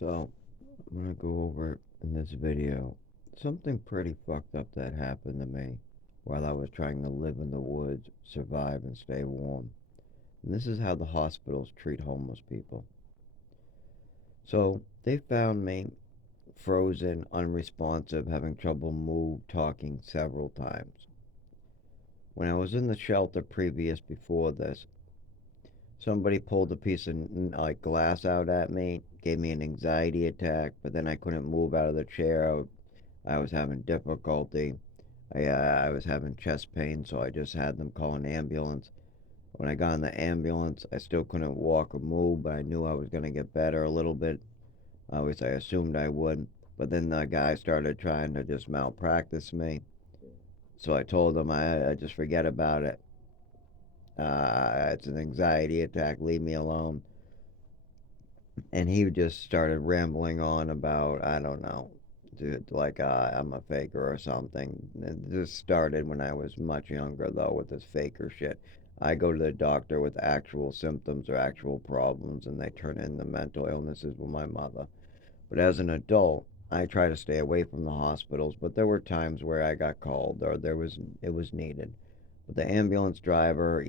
So, I'm gonna go over in this video something pretty fucked up that happened to me while I was trying to live in the woods, survive, and stay warm. And this is how the hospitals treat homeless people. So, they found me frozen, unresponsive, having trouble talking several times. When I was in the shelter previous before this, somebody pulled a piece of like glass out at me, gave me an anxiety attack, but then I couldn't move out of the chair. I was having difficulty. I was having chest pain, so I just had them call an ambulance. When I got in the ambulance, I still couldn't walk or move, but I knew I was going to get better a little bit. At least I assumed I would. But then the guy started trying to just malpractice me. So I told him I just forget about it. It's an anxiety attack. Leave me alone. And he just started rambling on about, I don't know, like I'm a faker or something. This started when I was much younger, though, with this faker shit. I go to the doctor with actual symptoms or actual problems, and they turn into mental illnesses with my mother. But as an adult, I try to stay away from the hospitals, but there were times where I got called or it was needed. But the ambulance driver,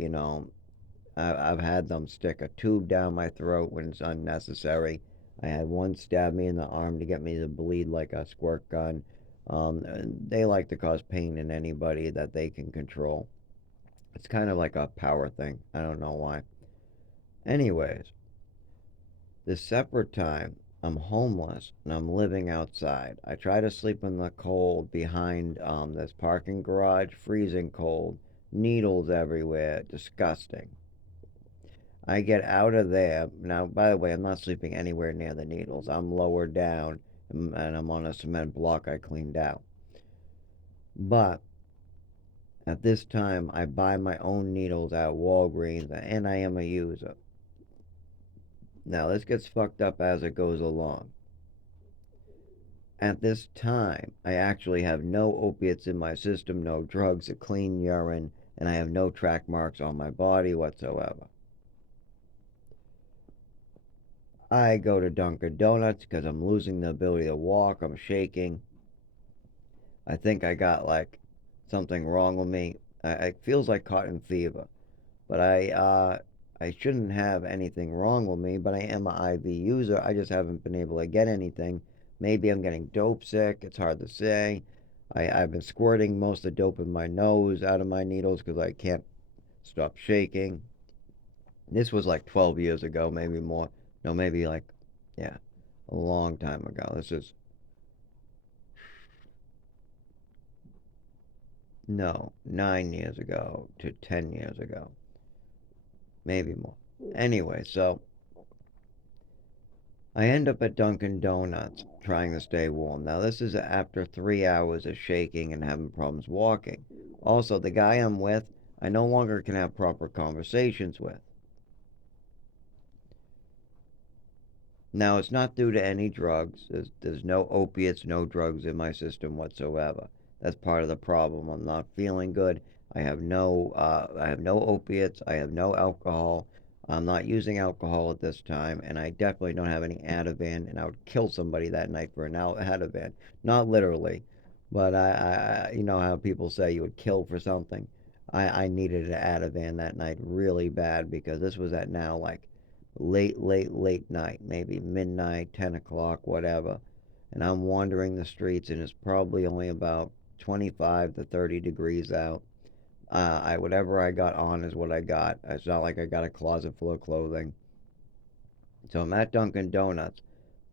I've had them stick a tube down my throat when it's unnecessary. I had one stab me in the arm to get me to bleed like a squirt gun. They like to cause pain in anybody that they can control. It's kind of like a power thing. I don't know why. Anyways, this separate time, I'm homeless and I'm living outside. I try to sleep in the cold behind this parking garage, freezing cold, needles everywhere, disgusting. I get out of there. Now, by the way, I'm not sleeping anywhere near the needles. I'm lower down and I'm on a cement block I cleaned out. But at this time, I buy my own needles at Walgreens and I am a user. Now, this gets fucked up as it goes along. At this time, I actually have no opiates in my system, no drugs, a clean urine, and I have no track marks on my body whatsoever. I go to Dunkin' Donuts because I'm losing the ability to walk. I'm shaking. I think I got like something wrong with me. It feels like cotton fever, but I shouldn't have anything wrong with me. But I am an IV user. I just haven't been able to get anything. Maybe I'm getting dope sick. It's hard to say. I've been squirting most of the dope in my nose out of my needles because I can't stop shaking. This was like 12 years ago, maybe more. No, maybe like, yeah, a long time ago. This is, no, 9 years ago to 10 years ago, maybe more. Anyway, so I end up at Dunkin' Donuts trying to stay warm. Now, this is after 3 hours of shaking and having problems walking. Also, the guy I'm with, I no longer can have proper conversations with. Now, it's not due to any drugs. There's no opiates, no drugs in my system whatsoever. That's part of the problem. I'm not feeling good. I have no opiates. I have no alcohol. I'm not using alcohol at this time, and I definitely don't have any Ativan. And I would kill somebody that night for an Ativan, not literally, but you know how people say you would kill for something. I needed an Ativan that night really bad because this was at now like late night, maybe midnight, 10 o'clock, whatever. And I'm wandering the streets, and it's probably only about 25 to 30 degrees out. Whatever I got on is what I got. It's not like I got a closet full of clothing. So I'm at Dunkin' Donuts,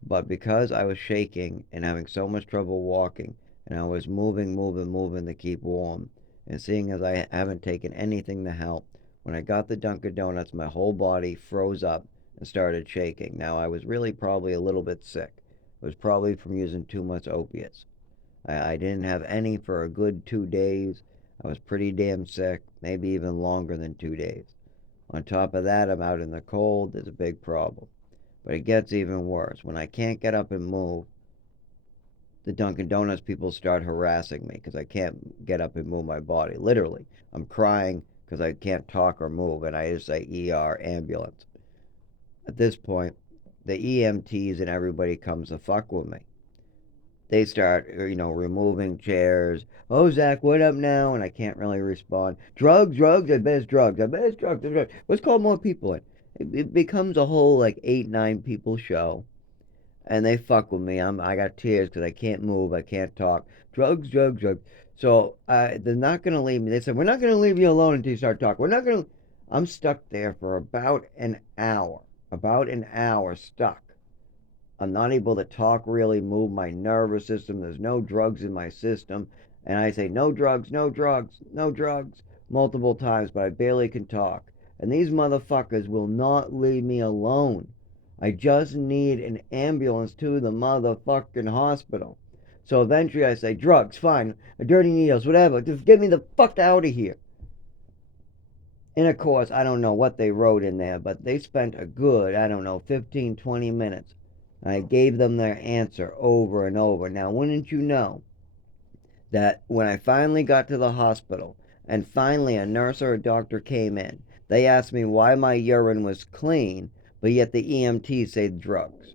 but because I was shaking and having so much trouble walking, and I was moving to keep warm, and seeing as I haven't taken anything to help, when I got the Dunkin' Donuts, my whole body froze up and started shaking. Now, I was really probably a little bit sick. It was probably from using too much opiates. I didn't have any for a good 2 days. I was pretty damn sick, maybe even longer than 2 days. On top of that, I'm out in the cold. There's a big problem. But it gets even worse. When I can't get up and move, the Dunkin' Donuts people start harassing me because I can't get up and move my body. Literally, I'm crying because I can't talk or move, and I just say ER, ambulance. At this point, the EMTs and everybody comes to fuck with me. They start, removing chairs. Oh, Zach, what up now? And I can't really respond. Drugs, drugs. I bet it's drugs. I bet it's drugs. Let's call more people in. It becomes a whole like 8, 9 people show, and they fuck with me. I got tears because I can't move. I can't talk. Drugs, drugs, drugs. So they're not gonna leave me. They said we're not gonna leave you alone until you start talking. We're not gonna. I'm stuck there for about an hour. About an hour stuck. I'm not able to talk, really move my nervous system. There's no drugs in my system. And I say, no drugs, no drugs, no drugs, multiple times, but I barely can talk. And these motherfuckers will not leave me alone. I just need an ambulance to the motherfucking hospital. So eventually I say, drugs, fine, dirty needles, whatever. Just get me the fuck out of here. And of course, I don't know what they wrote in there, but they spent a good, I don't know, 15, 20 minutes. I gave them their answer over and over. Now, wouldn't you know that when I finally got to the hospital and finally a nurse or a doctor came in, they asked me why my urine was clean, but yet the EMT said drugs.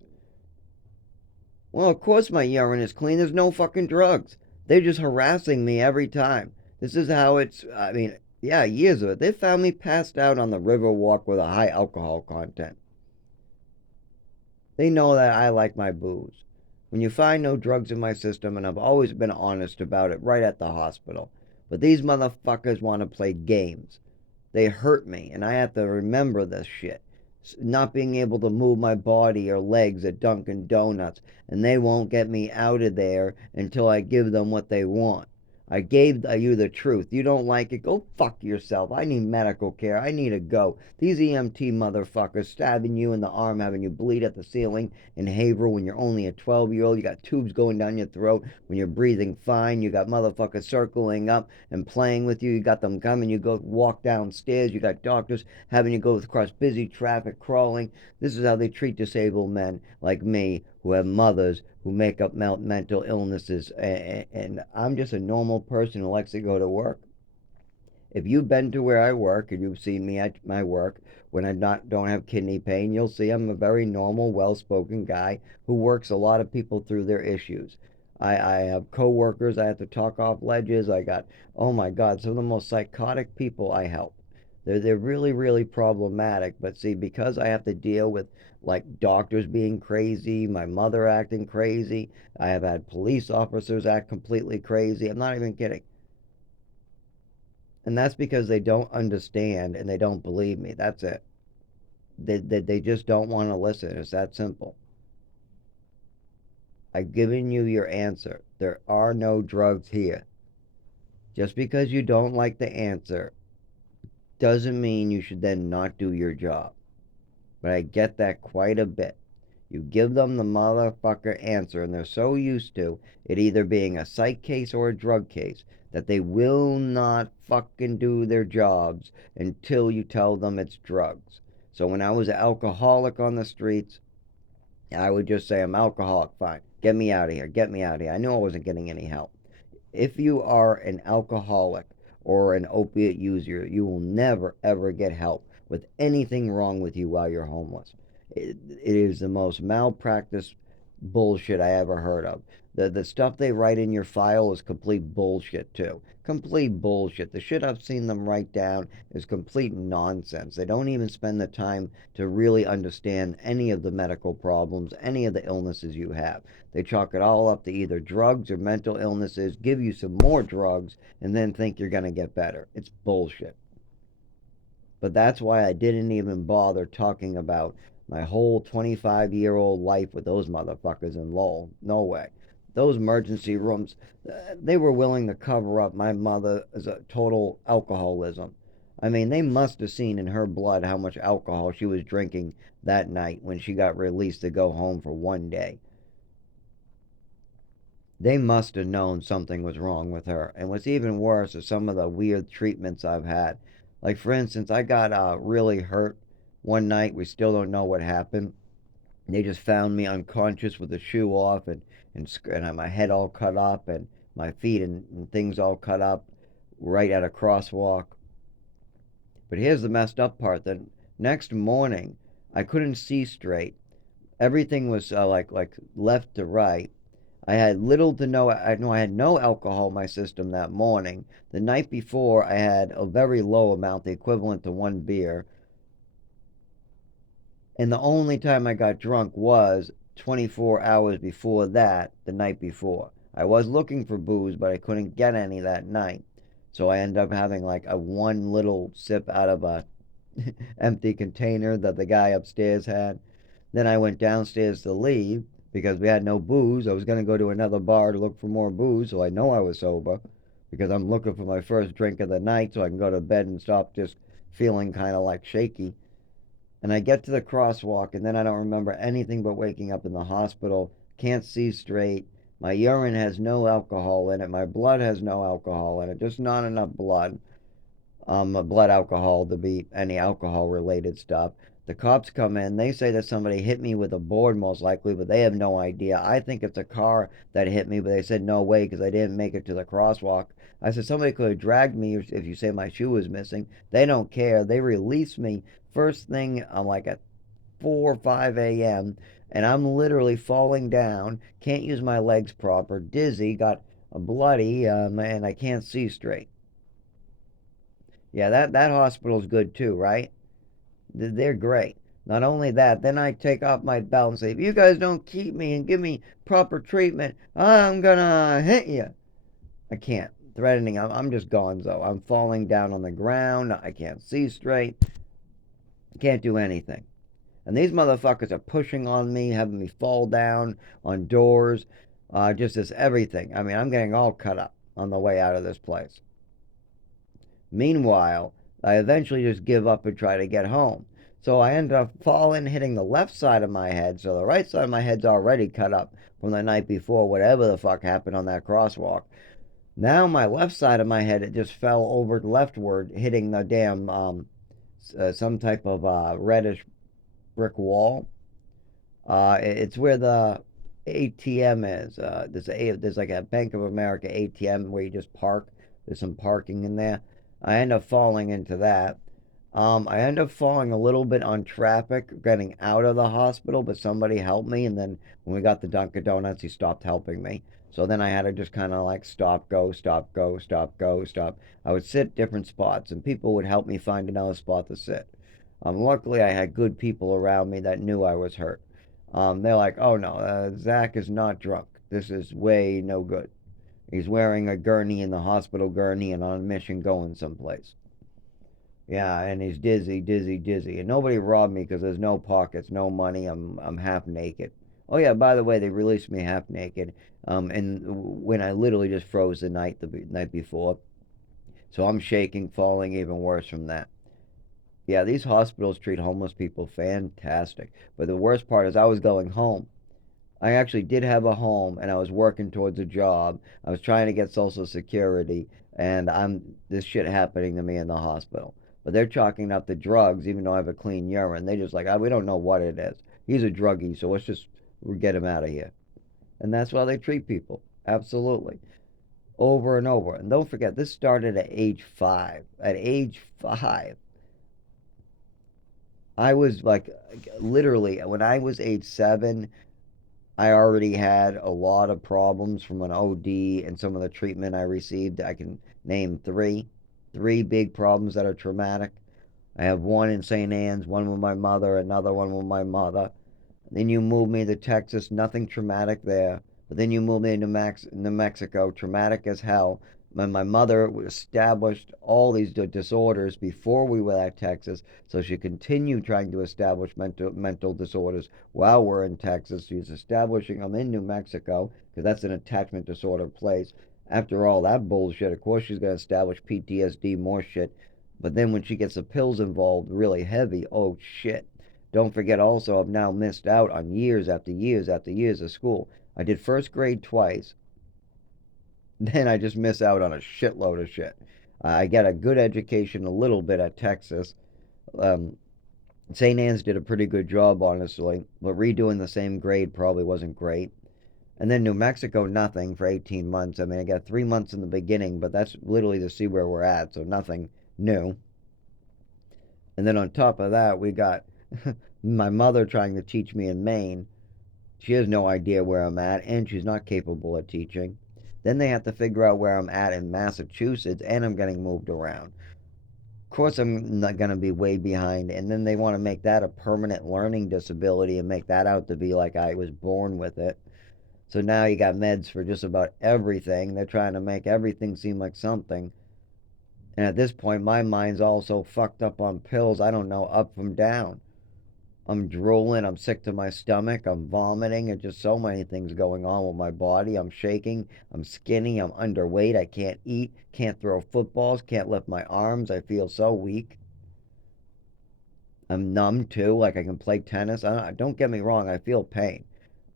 Well, of course my urine is clean. There's no fucking drugs. They're just harassing me every time. This is how it's, I mean, yeah, years of it. They found me passed out on the river walk with a high alcohol content. They know that I like my booze. When you find no drugs in my system, and I've always been honest about it right at the hospital, but these motherfuckers want to play games. They hurt me, and I have to remember this shit. Not being able to move my body or legs at Dunkin' Donuts, and they won't get me out of there until I give them what they want. I gave you the truth. You don't like it? Go fuck yourself. I need medical care. I need to go. These EMT motherfuckers stabbing you in the arm, having you bleed at the ceiling in Haverhill when you're only a 12-year-old. You got tubes going down your throat when you're breathing fine. You got motherfuckers circling up and playing with you. You got them coming. You go walk downstairs. You got doctors having you go across busy traffic crawling. This is how they treat disabled men like me who have mothers who make up mental illnesses. And I'm just a normal person who likes to go to work. If you've been to where I work and you've seen me at my work when I don't have kidney pain, you'll see I'm a very normal, well-spoken guy who works a lot of people through their issues. I have coworkers I have to talk off ledges. I got, oh my God, some of the most psychotic people I help. They're really, really problematic. But see, because I have to deal with like doctors being crazy, my mother acting crazy, I have had police officers act completely crazy. I'm not even kidding. And that's because they don't understand and they don't believe me. That's it. They just don't want to listen. It's that simple. I've given you your answer. There are no drugs here. Just because you don't like the answer doesn't mean you should then not do your job. But I get that quite a bit. You give them the motherfucker answer, and they're so used to it either being a psych case or a drug case that they will not fucking do their jobs until you tell them it's drugs. So when I was an alcoholic on the streets, I would just say, I'm alcoholic, fine. Get me out of here. Get me out of here. I knew I wasn't getting any help. If you are an alcoholic or an opiate user, you will never ever get help with anything wrong with you while you're homeless. It is the most malpractice bullshit I ever heard of. The stuff they write in your file is complete bullshit too. Complete bullshit. The shit I've seen them write down is complete nonsense. They don't even spend the time to really understand any of the medical problems, any of the illnesses you have. They chalk it all up to either drugs or mental illnesses, give you some more drugs, and then think you're going to get better. It's bullshit. But that's why I didn't even bother talking about my whole 25-year-old life with those motherfuckers in Lowell. No way. Those emergency rooms, they were willing to cover up my mother's total alcoholism. I mean, they must have seen in her blood how much alcohol she was drinking that night when she got released to go home for one day. They must have known something was wrong with her. And what's even worse is some of the weird treatments I've had. Like, for instance, I got really hurt one night. We still don't know what happened. They just found me unconscious with the shoe off and my head all cut up and my feet and things all cut up right at a crosswalk. But here's the messed up part. The next morning, I couldn't see straight. Everything was like left to right. I had little to no, I know I had no alcohol in my system that morning. The night before, I had a very low amount, the equivalent to one beer. And the only time I got drunk was 24 hours before that, the night before. I was looking for booze, but I couldn't get any that night. So I ended up having like a one little sip out of a empty container that the guy upstairs had. Then I went downstairs to leave because we had no booze. I was going to go to another bar to look for more booze, so I know I was sober because I'm looking for my first drink of the night so I can go to bed and stop just feeling kind of like shaky. And I get to the crosswalk, and then I don't remember anything but waking up in the hospital. Can't see straight. My urine has no alcohol in it. My blood has no alcohol in it. Just not enough blood alcohol to be any alcohol related stuff. The cops come in. They say that somebody hit me with a board, most likely, but they have no idea. I think it's a car that hit me, but they said no way because I didn't make it to the crosswalk. I said somebody could have dragged me if you say my shoe was missing. They don't care. They release me first thing. I'm like at 4 or 5 a.m. and I'm literally falling down. Can't use my legs proper. Dizzy. Got a bloody, and I can't see straight. Yeah, that hospital's good too, right? They're great. Not only that, then I take off my belt and say, if you guys don't keep me and give me proper treatment, I'm gonna hit you. I can't. Threatening, I'm just gonzo. I'm falling down on the ground. I can't see straight. I can't do anything. And these motherfuckers are pushing on me, having me fall down on doors, just as everything. I mean, I'm getting all cut up on the way out of this place. Meanwhile, I eventually just give up and try to get home. So I end up falling, hitting the left side of my head. So the right side of my head's already cut up from the night before, whatever the fuck happened on that crosswalk. Now my left side of my head, it just fell over leftward, hitting the damn, some type of reddish brick wall. It's where the ATM is. There's like a Bank of America ATM where you just park. There's some parking in there. I end up falling into that. I end up falling a little bit on traffic getting out of the hospital, but somebody helped me. And then when we got to Dunkin' Donuts, he stopped helping me. So then I had to just kind of like stop, go, stop, go, stop, go, stop. I would sit different spots, and people would help me find another spot to sit. Luckily, I had good people around me that knew I was hurt. They're like, oh no, Zach is not drunk. This is way no good. He's wearing a gurney in the hospital gurney and on a mission going someplace. Yeah, and he's dizzy, dizzy, dizzy. And nobody robbed me because there's no pockets, no money. I'm half naked. Oh yeah, by the way, they released me half naked. And when I literally just froze the night before, so I'm shaking, falling even worse from that. Yeah, these hospitals treat homeless people fantastic. But the worst part is I was going home. I actually did have a home and I was working towards a job. I was trying to get Social Security and I'm this shit happening to me in the hospital. But they're chalking up the drugs, even though I have a clean urine. They just like, we don't know what it is. He's a druggie, so let's just get him out of here. And that's how they treat people. Absolutely. Over and over. And don't forget, this started at age 5. At age 5, I was like, literally, when I was age 7, I already had a lot of problems from an OD and some of the treatment I received. I can name three big problems that are traumatic. I have one in St. Anne's, one with my mother, another one with my mother. Then you move me to Texas, nothing traumatic there. But then you move me to New Mexico, traumatic as hell. My mother established all these disorders before we were at Texas, so she continued trying to establish mental disorders while we're in Texas. She's establishing them in New Mexico because that's an attachment disorder place. After all that bullshit, of course she's going to establish PTSD, more shit. But then when she gets the pills involved really heavy, oh shit. Don't forget also, I've now missed out on years after years after years of school. I did first grade twice, then I just miss out on a shitload of shit. I get a good education a little bit at Texas. Um, St. Anne's did a pretty good job, honestly, but redoing the same grade probably wasn't great. And then New Mexico, nothing for 18 months. I mean, I got 3 months in the beginning, but that's literally to see where we're at, so nothing new. And then on top of that, we got My mother trying to teach me in Maine. She has no idea where I'm at, and she's not capable of teaching. Then they have to figure out where I'm at in Massachusetts, and I'm getting moved around. Of course, I'm not going to be way behind, and then they want to make that a permanent learning disability and make that out to be like I was born with it. So now you got meds for just about everything. They're trying to make everything seem like something. And at this point, my mind's all so fucked up on pills, I don't know up from down. I'm drooling, I'm sick to my stomach, I'm vomiting, and just so many things going on with my body. I'm shaking, I'm skinny, I'm underweight, I can't eat, can't throw footballs, can't lift my arms, I feel so weak. I'm numb too, like I can play tennis. Don't get me wrong, I feel pain,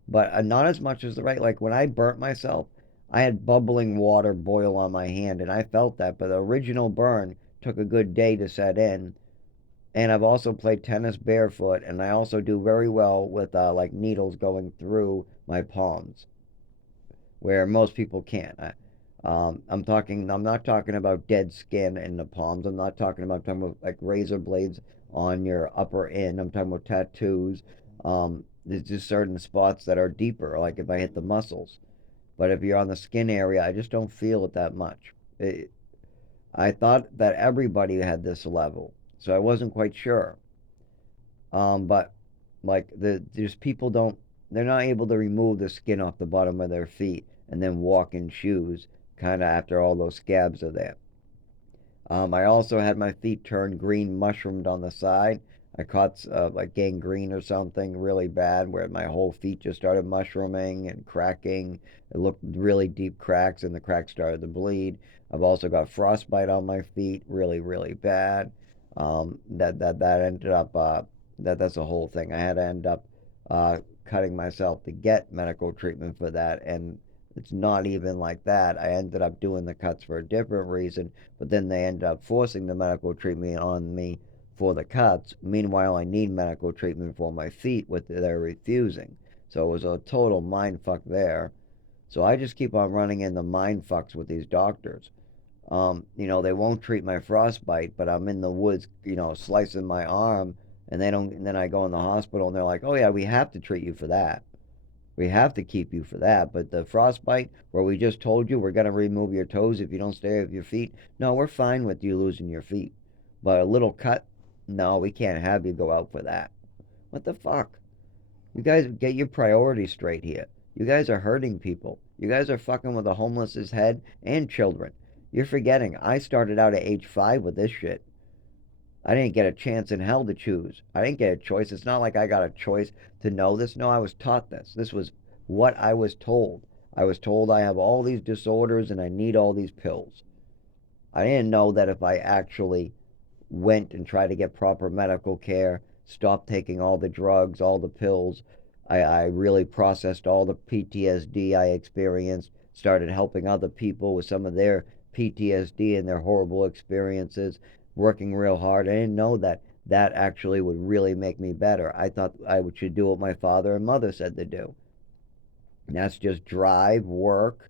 but not as much as the right. Like when I burnt myself, I had bubbling water boil on my hand, and I felt that. But the original burn took a good day to set in. And I've also played tennis barefoot, and I also do very well with like needles going through my palms, where most people can't. I'm talking. I'm not talking about dead skin in the palms. I'm talking about like razor blades on your upper end. I'm talking about tattoos. There's just certain spots that are deeper, like if I hit the muscles. But if you're on the skin area, I just don't feel it that much. I thought that everybody had this level, so I wasn't quite sure. But like there's people don't they're not able to remove the skin off the bottom of their feet and then walk in shoes, kind of after all those scabs are there. I also had my feet turned green, mushroomed on the side. I caught like gangrene or something really bad, where my whole feet just started mushrooming and cracking. It looked really deep cracks, and the cracks started to bleed. I've also got frostbite on my feet, really, really bad. That ended up that's a whole thing. I had to end up cutting myself to get medical treatment for that, and it's not even like that. I ended up doing the cuts for a different reason, but then they ended up forcing the medical treatment on me for the cuts. Meanwhile, I need medical treatment for my feet, which they're refusing. So it was a total mind fuck there. So I just keep on running into mind fucks with these doctors. They won't treat my frostbite, but I'm in the woods, slicing my arm, and they don't. And then I go in the hospital, and they're like, "Oh yeah, we have to treat you for that. We have to keep you for that." But the frostbite, where we just told you we're gonna remove your toes if you don't stay with your feet, no, we're fine with you losing your feet. But a little cut, no, we can't have you go out for that. What the fuck? You guys get your priorities straight here. You guys are hurting people. You guys are fucking with the homeless's head and children. You're forgetting I started out at age 5 with this shit. I didn't get a chance in hell to choose. I didn't get a choice. It's not like I got a choice to know this. No, I was taught this. This was what I was told. I was told I have all these disorders and I need all these pills. I didn't know that if I actually went and tried to get proper medical care, stopped taking all the drugs, all the pills, I really processed all the PTSD I experienced, started helping other people with some of their PTSD and their horrible experiences, working real hard. I didn't know that that actually would really make me better. I thought I should do what my father and mother said to do. And that's just drive, work,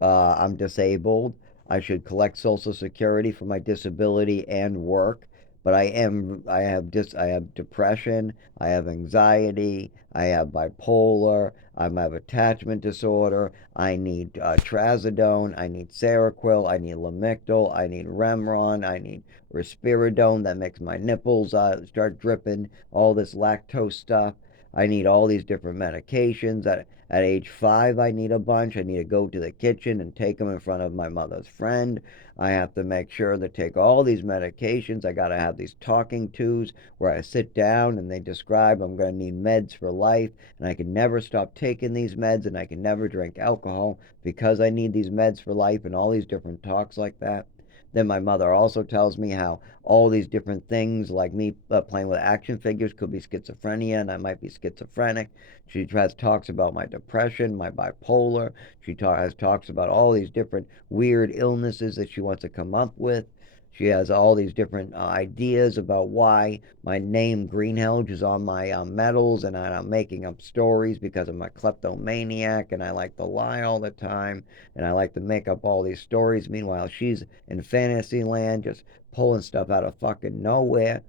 I'm disabled. I should collect Social Security for my disability and work. But I have depression. I have anxiety. I have bipolar. I have attachment disorder. I need trazodone. I need Seroquel. I need Lamictal. I need Remron. I need risperidone that makes my nipples start dripping. All this lactose stuff. I need all these different medications. At age 5, I need a bunch. I need to go to the kitchen and take them in front of my mother's friend. I have to make sure to take all these medications. I got to have these talking tos where I sit down and they describe I'm going to need meds for life and I can never stop taking these meds and I can never drink alcohol because I need these meds for life and all these different talks like that. Then my mother also tells me how all these different things, like me playing with action figures, could be schizophrenia, and I might be schizophrenic. She talks about my depression, my bipolar. Talks about all these different weird illnesses that she wants to come up with. She has all these different ideas about why my name Greenhelge is on my medals, and I'm making up stories because I'm a kleptomaniac and I like to lie all the time and I like to make up all these stories. Meanwhile, she's in fantasy land just pulling stuff out of fucking nowhere.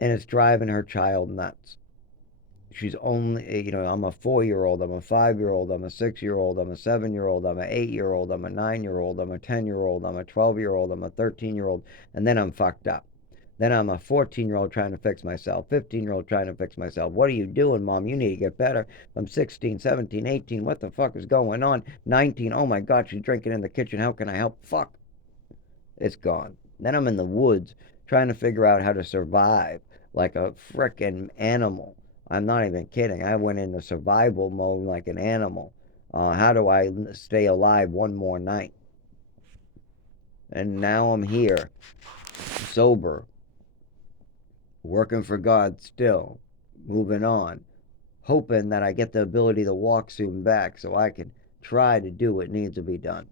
and it's driving her child nuts. She's only, I'm a 4 year old, I'm a 5 year old, I'm a 6 year old, I'm a 7 year old, I'm an 8 year old, I'm a 9 year old, I'm a 10 year old, I'm a 12 year old, I'm a 13 year old, and then I'm fucked up. Then I'm a 14 year old trying to fix myself, 15-year old trying to fix myself. What are you doing, mom? You need to get better. I'm 16, 17, 18. What the fuck is going on? 19. Oh my god, she's drinking in the kitchen. How can I help? Fuck. It's gone. Then I'm in the woods trying to figure out how to survive like a frickin' animal. I'm not even kidding. I went into survival mode like an animal. How do I stay alive one more night? And now I'm here, sober, working for God still, moving on, hoping that I get the ability to walk soon back so I can try to do what needs to be done.